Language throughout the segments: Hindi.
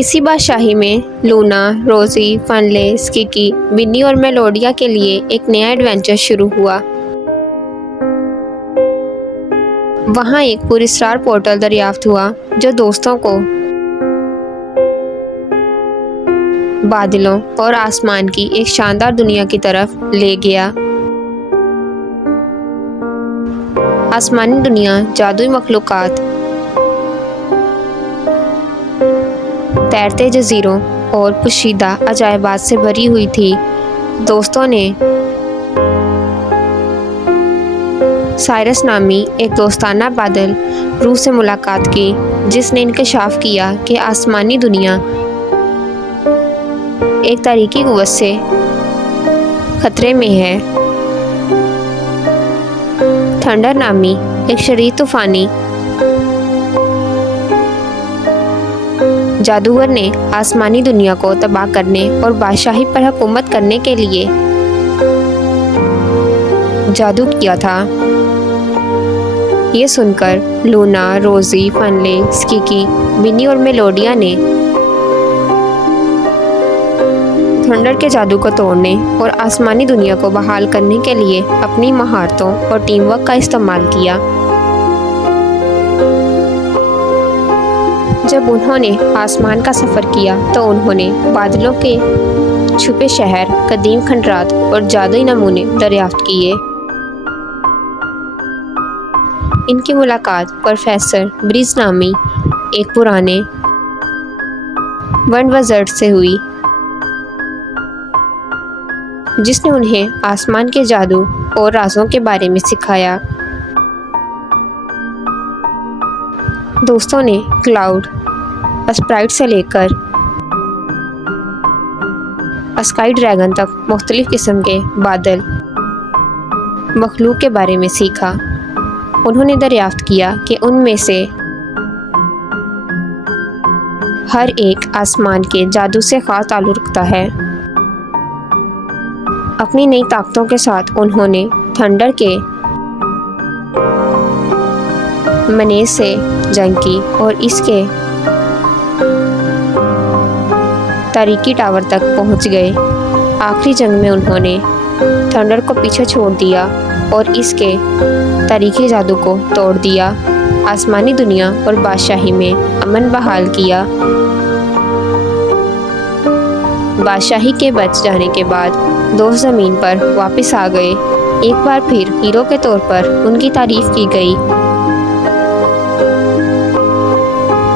इसी बादशाही में लूना, रोज़ी, फनले, स्किकी, विन्नी और मेलोडिया के लिए एक नया एडवेंचर शुरू हुआ। वहाँ एक पुरस्कार पोर्टल दरियाफ्त हुआ जो दोस्तों को बादलों और आसमान की एक शानदार दुनिया की तरफ ले गया। आसमानी दुनिया जादुई मखलूकात, तैरते जजीरों और पोशीदा अजायबात से भरी हुई थी। दोस्तों ने साइरस नामी एक दोस्ताना बादल रूह से मुलाकात की, जिसने इंकशाफ किया कि आसमानी दुनिया एक तारीकी कुव्वत से खतरे में है। थंडर नामी एक शरीर तूफानी जादूगर ने आसमानी दुनिया को तबाह करने और बादशाही पर हुकूमत करने के लिए जादू किया था। ये सुनकर लूना, रोज़ी, फनले, स्किकी, विनी और मेलोडिया ने थंडर के जादू को तोड़ने और आसमानी दुनिया को बहाल करने के लिए अपनी महारतों और टीम वर्क का इस्तेमाल किया। जब उन्होंने आसमान का सफ़र किया तो उन्होंने बादलों के छुपे शहर, कदीम खंडरात और जादुई नमूने दरियाफ्त किए। इनकी मुलाकात प्रोफेसर ब्रीज नामी एक पुराने वन विज़र्ड से हुई, जिसने उन्हें आसमान के जादू और राजों के बारे में सिखाया। दोस्तों ने क्लाउड, स्प्राइट से लेकर स्काई ड्रैगन तक मुख्तलिफ किस्म के बादल मखलूक के बारे में सीखा। उन्होंने दरियाफ्त किया कि उनमें से हर एक आसमान के जादू से ख़ास ताल्लुक़ रखता है। अपनी नई ताकतों के साथ उन्होंने थंडर के मनेज से जंग की और इसके तारीकी टावर तक पहुंच गए। आखिरी जंग में उन्होंने थंडर को पीछे छोड़ दिया और इसके तारीकी जादू को तोड़ दिया, आसमानी दुनिया और बादशाही में अमन बहाल किया। बादशाही के बच जाने के बाद दोस्त ज़मीन पर वापस आ गए। एक बार फिर हीरो के तौर पर उनकी तारीफ की गई।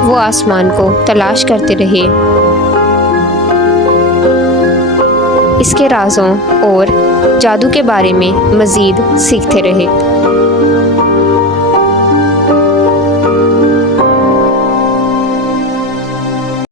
वो आसमान को तलाश करते रहे, इसके राज़ों और जादू के बारे में मज़ीद सीखते रहे।